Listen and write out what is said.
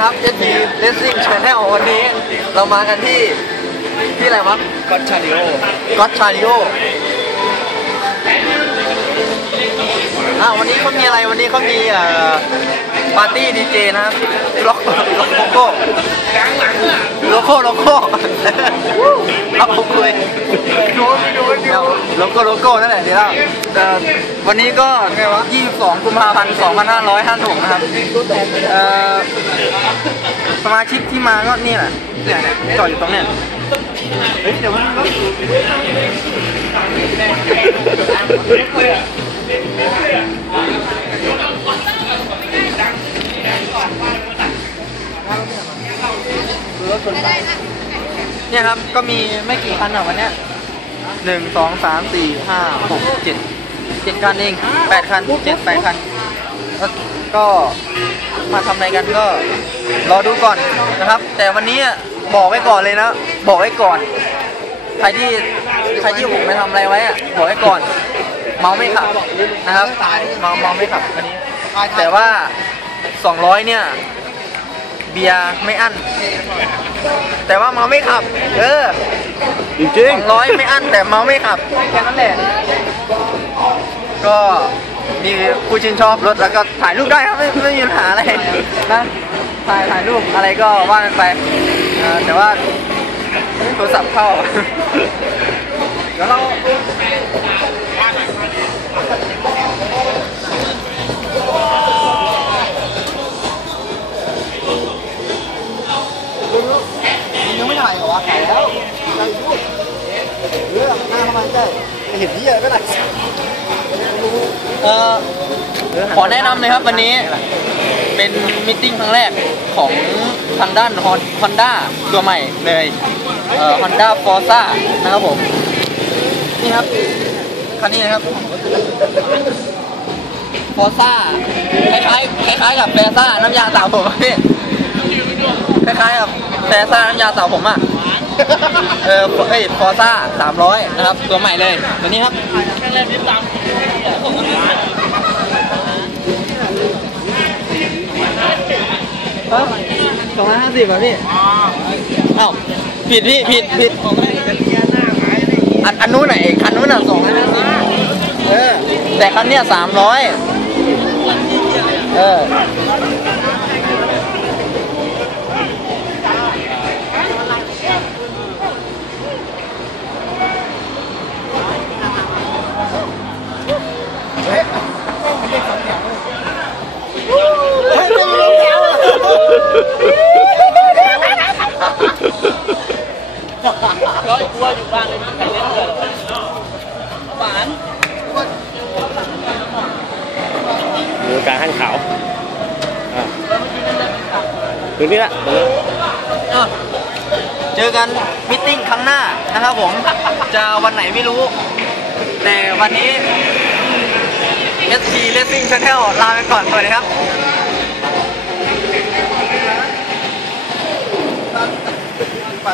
ครับ ST Racing Channel วันนี้ เรามากันที่ที่อะไรวะก็ชาดิโอก็ชาริโออ่าวันนี้เขามีอะไรวันนี้เขามีเอ่อปาร์ตี้ดีเจนะครับล็อกล็อกโลโก้โลโก้โลโก้ล็อกโลโก้ โลโก้โลโก้นั่นแหละเดี๋ยวเราเอ่อวันนี้ก็ 22 กุมภาพันธ์ 2556 นะครับสมาชิกที่มาก็นี่แหละเนี่ยเนี่ยจอดอยู่ตรงเนี้ยเนี่ยครับ ก็มีไม่กี่คันอะวันเนี้ย หนึ่งสองสามสี่ห้าหกเจ็ดเจ็ดคันเองแปดคันเจ็ดแปดคันแล้วก็มาทำอะไรกันก็รอดูก่อนนะครับ แต่วันนี้บอกไว้ก่อนเลยนะ บอกไว้ก่อน ใครที่ใครที่ผมไปทำอะไรไว้อะบอกไว้ก่อน เมาไม่ขับนะครับเมาเมาไม่ขับวันนี้ แต่ว่า 200 เนี่ย เบียร์ไม่อั้น แต่ว่าเมาไม่ขับ เออ จริงร้อยไม่อั้นแต่เมาไม่ขับแค่นั้นแหละ ก็มีผู้ชื่นชอบรถแล้วก็ถ่ายรูปได้ครับไม่ไม่มีปัญหาอะไรนะถ่ายถ่ายรูปอะไรก็ว่ากันไปแต่ว่าโทรศัพท์เข้าเดี๋ยวเรายังไม่ถ่ายเหรอวะถ่ายแล้ว ถ่ายรูปเรื่องหน้าเข้ามาใกล้เห็นที่อะไรไม่ไหนเออขอแนะนำเลยครับวันนี้เป็นมิทติ้งครั้งแรกของทางด้านฮอนด้าตัวใหม่เลยเออฮอนด้าฟอร์ซ่านะครับผม นี่ครับ คันนี้นะครับฟอร์ซ่าคล้ายๆคล้ายๆกับแฟซ่าน้ำยาสาวผมอะพี่คล้ายๆกับแฟซ่าน้ำยาสาวผมอะ เออเอ้ยฟอร์ซ่าสามร้อยนะครับ ตัวใหม่เลย ตัวนี้ครับสองร้อยห้าสิบอะพี่อ้าวผิดพี่ ผิดผิดอันอันนู้นไหนคันนู้นอะสองร้อยห้าสิบเออ แต่คันเนี้ยสามร้อยเออ ร้อยกลัวอยู่บ้านเลยใครเล่นเกิดหวานดูการข้างขาวอะตรงนี้แหละตรงนี้เออเจอกันมิทติ้งครั้งหน้านะครับผม จะวันไหนไม่รู้ แต่วันนี้ ST Racing Channel ลาไปก่อนสวัสดีครับ เ